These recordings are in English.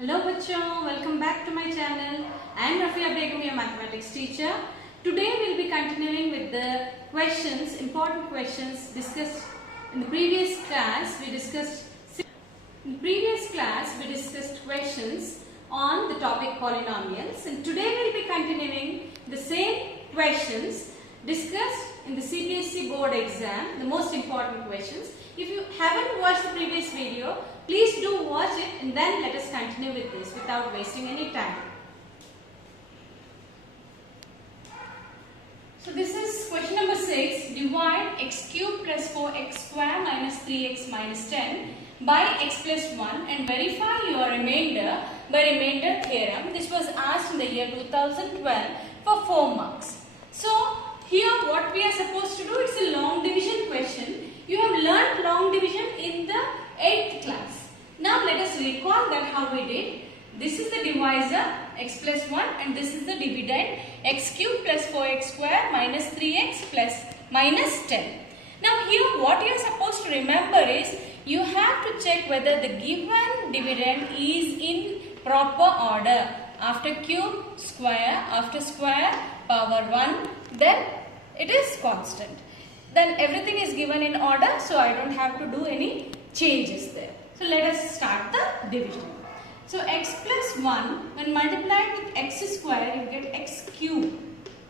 Hello बच्चों, welcome back to my channel. I am Rafia Begum, your mathematics teacher. Today we will be continuing with the questions, important questions discussed in the previous class. In the previous class we discussed questions on the topic polynomials, and today we will be continuing the same questions discussed in the CBSE board exam, the most important questions. If you haven't watched the previous video, please do watch it and then let us continue with this without wasting any time. So this is question number 6. Divide x cube plus 4x square minus 3x minus 10 by x plus 1 and verify your remainder by remainder theorem. This was asked in the year 2012 for 4 marks. So here what we are supposed to do, it's a long division question. You have learned long division in the 8th class. Now let us recall that how we did. This is the divisor x plus 1 and this is the dividend x cube plus 4x square minus 3x plus minus 10. Now here what you are supposed to remember is you have to check whether the given dividend is in proper order. After cube, square, after square, power 1, then it is constant. Then everything is given in order, so I don't have to do any changes there. So let us start the division. So x plus 1, when multiplied with x square, you get x cube.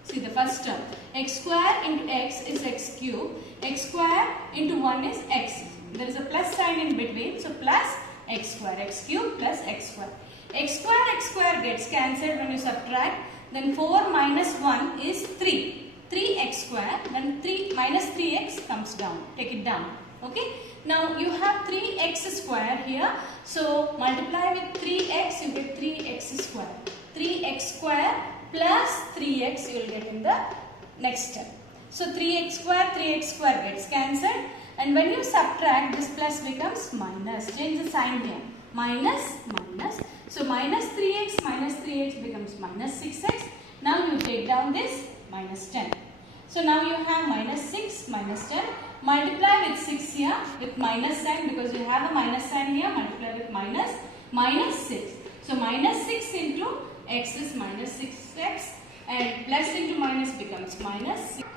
See the first term. X square into x is x cube. X square into 1 is x. There is a plus sign in between, so plus x square. X cube plus x square. X square gets cancelled when you subtract. Then 4 minus 1 is 3. 3x square, then 3 minus 3x comes down. Take it down. Okay. Now you have 3x square here. So multiply with 3x, you get 3x square. 3x square plus 3x you will get in the next step. So 3x square gets cancelled. And when you subtract, this plus becomes minus. Change the sign here. Minus. So minus 3x becomes minus 6x. Now you take down this minus 10. So now you have minus 6, minus 10. Multiply with 6 here with minus sign, because you have a minus sign here. Multiply with minus 6. So minus 6 into x is minus 6x and plus into minus becomes minus 6.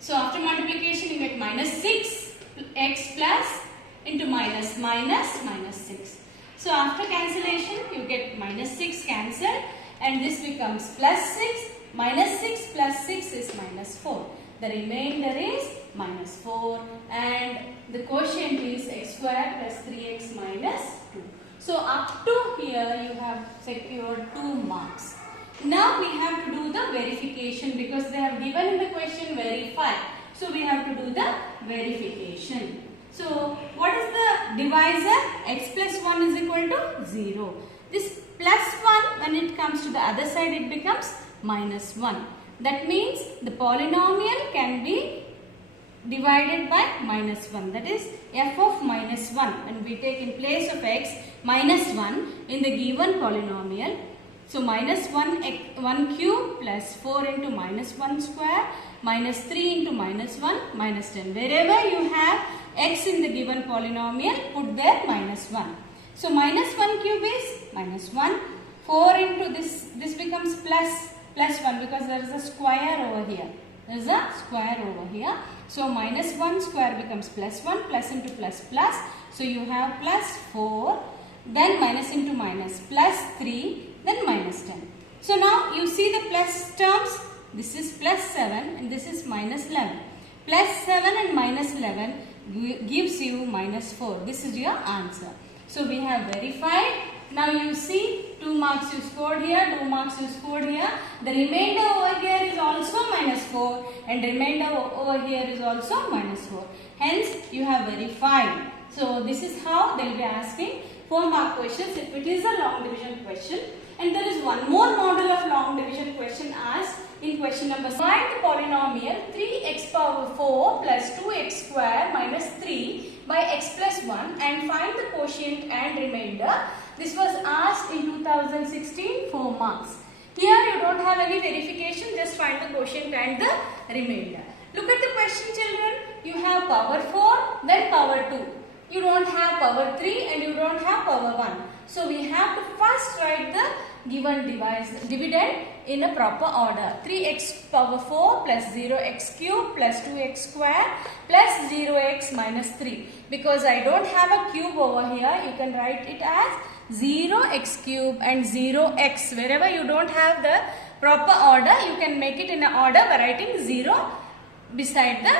So after multiplication you get minus 6x plus into minus 6. So after cancellation you get minus 6 cancelled and this becomes plus 6. Minus 6 plus 6 is minus 4. The remainder is minus 4 and the quotient is x square plus 3x minus 2. So up to here you have secured 2 marks. Now we have to do the verification because they have given in the question verify. So we have to do the verification. So what is the divisor? X plus 1 is equal to 0. This plus 1, when it comes to the other side, it becomes minus 1. That means the polynomial can be divided by minus 1. That is f of minus 1. When we take in place of x minus 1 in the given polynomial. So minus 1 cube plus 4 into minus 1 square minus 3 into minus 1 minus 10. Wherever you have x in the given polynomial, put there minus 1. So minus 1 cube is minus 1. 4 into this becomes plus 1 because there is a square over here. There is a square over here. So minus 1 square becomes plus 1, plus into plus plus. So you have plus 4, then minus into minus, plus 3, then minus 10. So now you see the plus terms. This is plus 7 and this is minus 11. Plus 7 and minus 11 gives you minus 4. This is your answer. So we have verified. Now you see 2 marks you scored here, 2 marks you scored here. The remainder over here is also minus 4 and remainder over here is also minus 4. Hence you have verified. So this is how they will be asking 4 mark questions if it is a long division question. And there is one more model of long division question asked in question number 5. Find the polynomial 3x power 4 plus 2x square minus 3 by x plus 1 and find the quotient and remainder. This was asked in 2016, 4 marks. Here you don't have any verification, just find the quotient and the remainder. Look at the question, children. You have power 4, then power 2. You don't have power 3 and you don't have power 1. So we have to first write the given dividend in a proper order. 3x power 4 plus 0x cube plus 2x square plus 0x minus 3. Because I don't have a cube over here, you can write it as 0x cube and 0x. Wherever you don't have the proper order, you can make it in an order by writing 0 beside the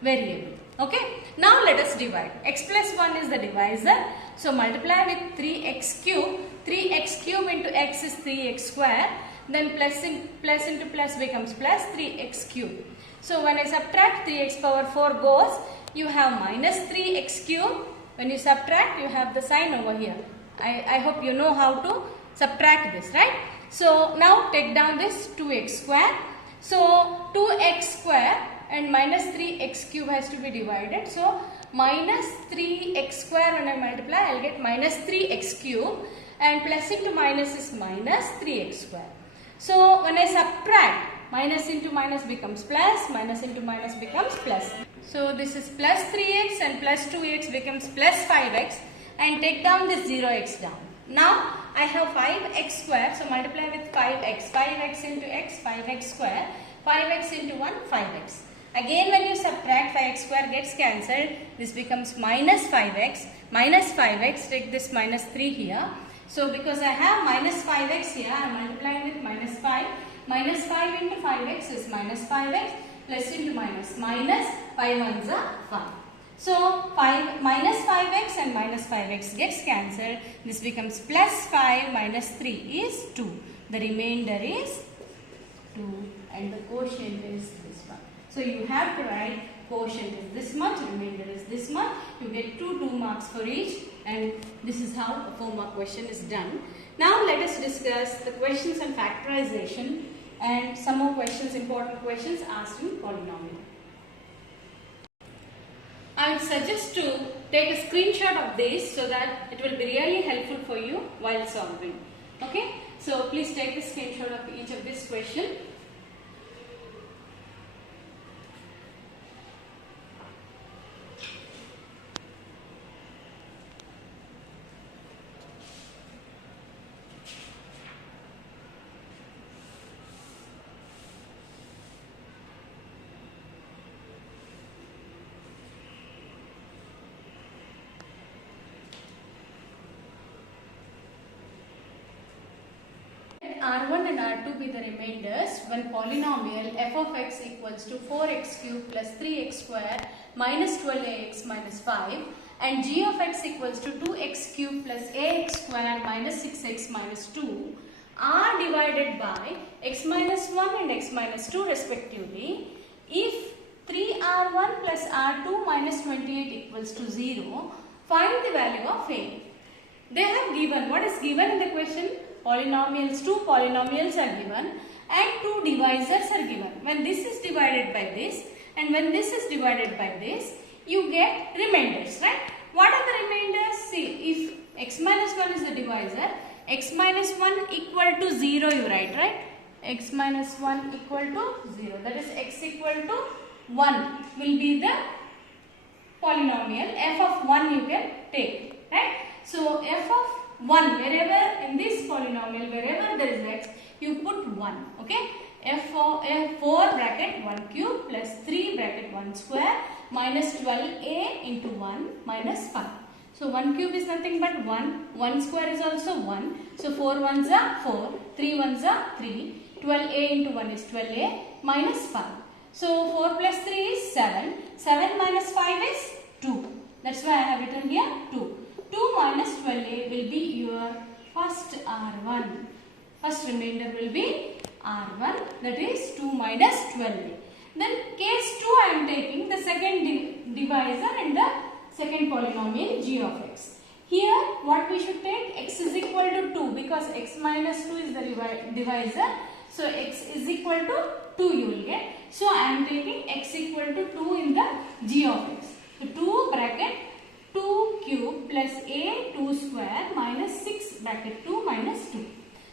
variable. Okay. Now let us divide. X plus 1 is the divisor. So multiply with 3x cube. 3x cube into x is 3x square. Then plus into plus becomes plus 3x cube. So when I subtract 3x power 4 goes, you have minus 3x cube. When you subtract, you have the sign over here. I hope you know how to subtract this, right? So now take down this 2x square. So 2x square and minus 3x cube has to be divided. So minus 3x square when I multiply, I will get minus 3x cube, and plus into minus is minus 3x square. So when I subtract, minus into minus becomes plus, minus into minus becomes plus. So this is plus 3x and plus 2x becomes plus 5x, and take down this 0x down. Now I have 5x square, so multiply with 5x. 5x into x, 5x square. 5x into 1, 5x. Again when you subtract, 5x square gets cancelled. This becomes minus 5x. Minus 5x, take this minus 3 here. So because I have minus 5x here, I am multiplying with minus 5. Minus 5 into 5x is minus 5x. Plus into minus. Minus 5 ones are 5. So minus 5x and minus 5x gets cancelled. This becomes plus 5 minus 3 is 2. The remainder is 2 and the quotient is this one. So you have to write quotient is this much, remainder is this much. You get 2 marks for each, and this is how a 4-mark question is done. Now let us discuss the questions on factorization and some more questions, important questions asked in polynomial. I would suggest to take a screenshot of this so that it will be really helpful for you while solving. Okay, so please take the screenshot of each of this question. R1 and R2 be the remainders when polynomial f of x equals to 4x cube plus 3x square minus 12ax minus 5 and g of x equals to 2x cube plus ax square minus 6x minus 2 are divided by x minus 1 and x minus 2 respectively if 3r1 plus r2 minus 28 equals to 0, find the value of a. They have given, what is given in the question? Polynomials, 2 polynomials are given and 2 divisors are given. When this is divided by this and when this is divided by this, you get remainders, right? What are the remainders? See, if x minus 1 is the divisor, x minus 1 equal to 0 you write, right? X minus 1 equal to 0. That is x equal to 1 will be the polynomial. F of 1 you can take, right? So f of 1, wherever in this polynomial, wherever there is x, you put 1, okay? F4 bracket 1 cube plus 3 bracket 1 square minus 12a into 1 minus 5. So 1 cube is nothing but 1, 1 square is also 1. So 4 ones are 4, 3 ones are 3, 12a into 1 is 12a minus 5. So 4 plus 3 is 7, 7 minus 5 is 2. That's why I have written here 2. 2 minus 12a will be your first R1. First remainder will be R1, that is 2 minus 12a. Then case 2 I am taking the second divisor and the second polynomial g of x. Here what we should take? X is equal to 2 because x minus 2 is the divisor. So x is equal to 2 you will get. So I am taking x equal to 2 in the g of x. So 2 bracket 2 cube plus a 2 square minus 6 bracket 2 minus 2.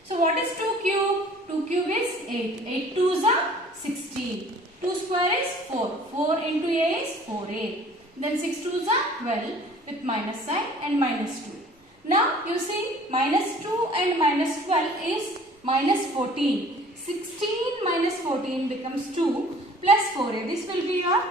So what is 2 cube? 2 cube is 8. 8 2s are 16. 2 square is 4. 4 into a is 4a. Then 6 2s are 12 with minus sign and minus 2. Now you see minus 2 and minus 12 is minus 14. 16 minus 14 becomes 2 plus 4a. This will be your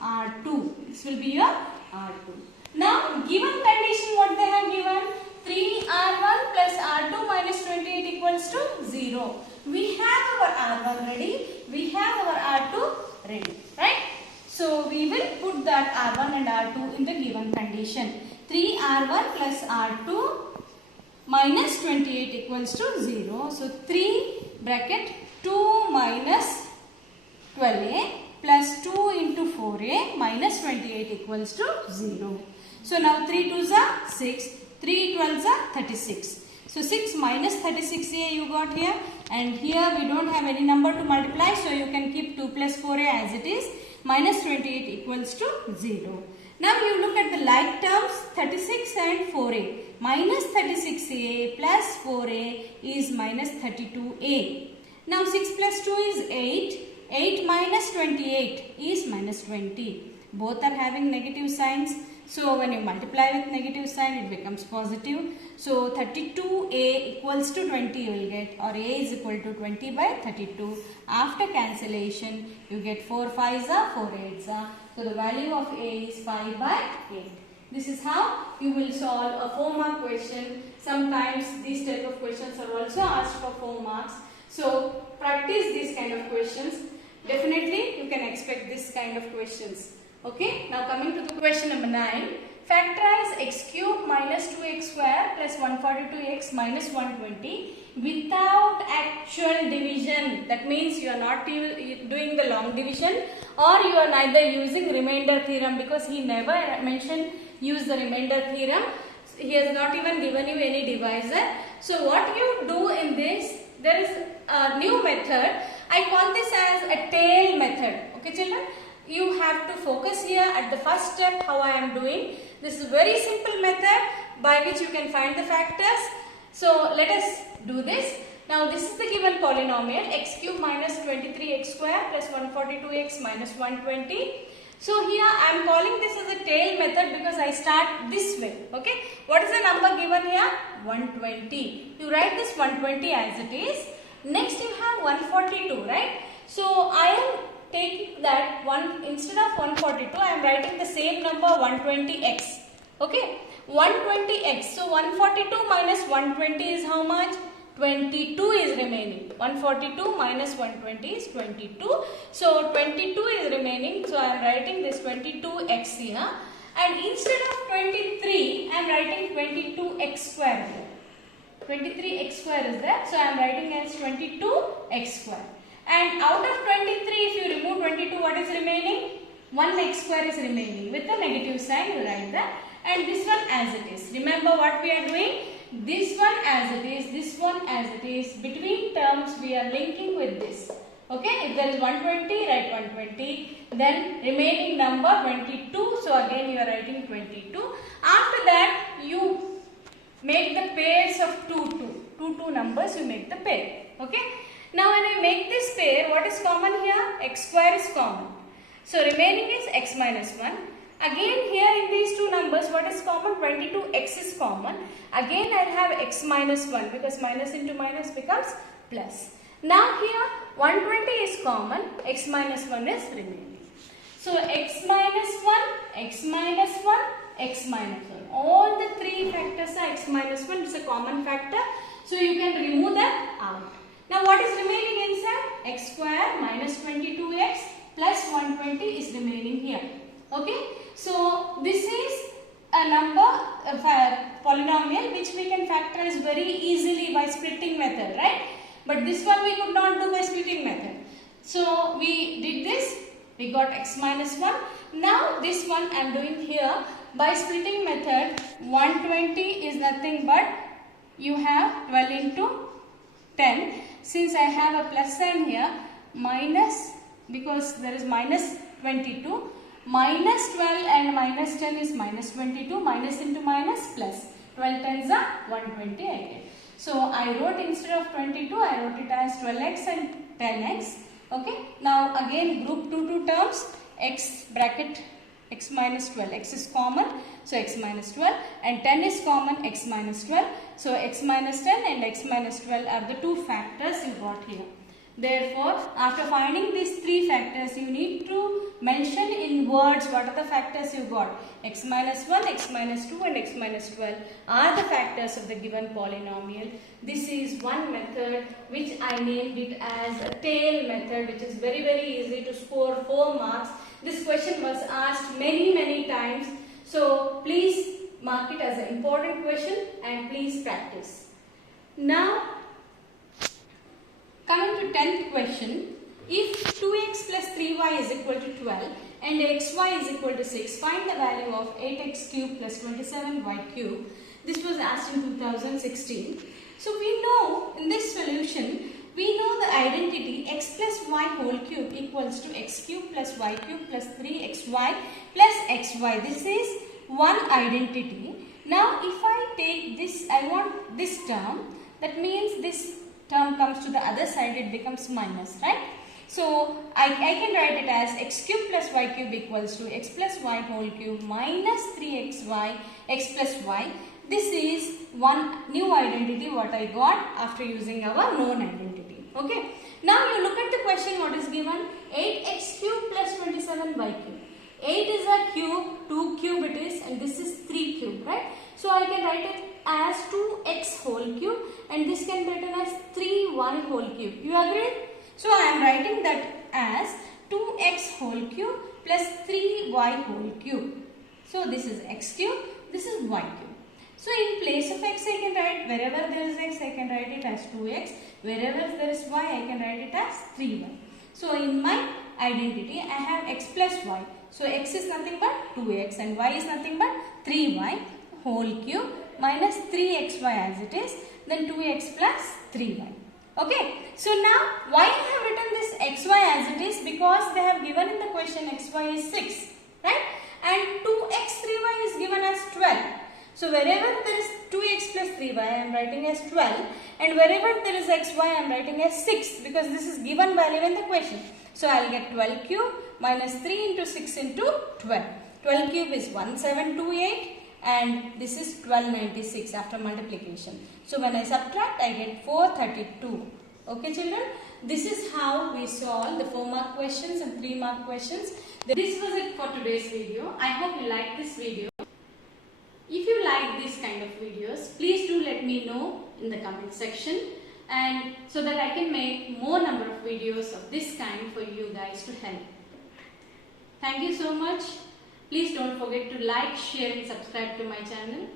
R2. This will be your R2. Now given condition what they have given, 3R1 plus R2 minus 28 equals to 0. We have our R1 ready. We have our R2 ready. Right? So we will put that R1 and R2 in the given condition. 3R1 plus R2 minus 28 equals to 0. So 3 bracket 2 minus 12a plus 2 into 4a minus 28 equals to 0. So now 3 2s are 6, 3 12s are 36. So 6 minus 36a you got here, and here we don't have any number to multiply, so you can keep 2 plus 4a as it is. Minus 28 equals to 0. Now you look at the like terms, 36 and 4a. Minus 36a plus 4a is minus 32a. Now 6 plus 2 is 8. 8 minus 28 is minus 20. Both are having negative signs. So when you multiply with negative sign, it becomes positive. So 32a equals to 20 you will get, or a is equal to 20 by 32. After cancellation, you get 4 5s are 4 8s are. So the value of a is 5 by 8. This is how you will solve a 4-mark question. Sometimes these type of questions are also asked for 4 marks. So practice these kind of questions. Definitely you can expect this kind of questions. Okay, now coming to the question number 9. Factorize x cube minus 2x square plus 142x minus 120 without actual division. That means you are not doing the long division, or you are neither using remainder theorem, because he never mentioned use the remainder theorem. He has not even given you any divisor. So what you do in this, there is a new method. I call this as a tail method. Okay children, you have to focus here at the first step how I am doing. This is a very simple method by which you can find the factors. So let us do this. Now this is the given polynomial x cube minus 23x square plus 142x minus 120. So here I am calling this as a tail method because I start this way. Okay. What is the number given here? 120. You write this 120 as it is. Next you have 142, right? So I am taking that one, instead of 142 I am writing the same number 120x. Okay, 120x. So 142 minus 120 is how much? 22 is remaining. 142 minus 120 is 22. So 22 is remaining. So I am writing this 22x here. And instead of 23 I am writing 22x square here. 23x square is there. So I am writing as 22x square. And out of 23, if you remove 22, what is remaining? 1x square is remaining. With the negative sign, you write that. And this one as it is. Remember what we are doing? This one as it is, this one as it is. Between terms, we are linking with this. Okay, if there is 120, write 120. Then remaining number 22. So again, you are writing 22. After that, you make the pairs of 2 numbers, you make the pair. Okay. Now when I make this pair, what is common here? X square is common. So remaining is x minus 1. Again here in these two numbers, what is common? 22x is common. Again I will have x minus 1 because minus into minus becomes plus. Now here 120 is common, x minus 1 is remaining. So x minus 1, x minus 1, x minus 1. All the three factors are x minus 1. It's a common factor. So you can remove that out. Now what is remaining inside? X square minus 22x plus 120 is remaining here. Okay. So this is a number, a polynomial which we can factorize very easily by splitting method, right? But this one we could not do by splitting method. So we did this. We got x minus 1. Now this one I am doing here by splitting method. 120 is nothing but you have 12 into 10. Since I have a plus sign here, minus, because there is minus 22, minus 12 and minus 10 is minus 22, minus into minus plus. 12 tens are 120 again. So I wrote instead of 22, I wrote it as 12x and 10x. Okay. Now again group 2 terms, x bracket x minus 12. X is common, so x minus 12, and 10 is common, x minus 12. So x minus 10 and x minus 12 are the two factors you got here. Therefore, after finding these three factors, you need to mention in words what are the factors you got. X minus 1, x minus 2 and x minus 12 are the factors of the given polynomial. This is one method which I named it as a tail method, which is very easy to score 4 marks. This question was asked many times. So, please mark it as an important question and please practice. Now, coming to 10th question, if 2x plus 3y is equal to 12 and xy is equal to 6, find the value of 8x cubed plus 27y cubed. This was asked in 2016. So we know in this solution, we know the identity x plus y whole cube equals to x cube plus y cube plus 3xy plus xy. This is one identity. Now if I take this, I want this term, that means this term comes to the other side, it becomes minus, right? So I can write it as x cube plus y cube equals to x plus y whole cube minus 3xy x plus y. This is one new identity what I got after using our known identity. Okay. Now you look at the question what is given, 8x cube plus 27y cube. 8 is a cube, 2 cube it is, and this is 3 cube, right? So I can write it as 2x whole cube and this can be written as 3y whole cube. You agree? So I am writing that as 2x whole cube plus 3y whole cube. So this is x cube, this is y cube. So in place of x I can write, wherever there is x I can write it as 2x, wherever there is y I can write it as 3y. So in my identity I have x plus y. So x is nothing but 2x and y is nothing but 3y whole cube minus 3xy as it is, then 2x plus 3y. Okay, so now why I have written this xy as it is, because they have given in the question xy is 6, right? And 2x 3y is given as 12. So wherever there is 2x plus 3y I am writing as 12, and wherever there is xy I am writing as 6, because this is given value in the question. So I will get 12 cube minus 3 into 6 into 12. 12 cube is 1728. And this is 1296 after multiplication. So when I subtract, I get 432. Okay children, this is how we solve the 4-mark questions and 3-mark questions. This was it for today's video. I hope you liked this video. If you like this kind of videos, please do let me know in the comment section, and so that I can make more number of videos of this kind for you guys to help. Thank you so much. Please don't forget to like, share and subscribe to my channel.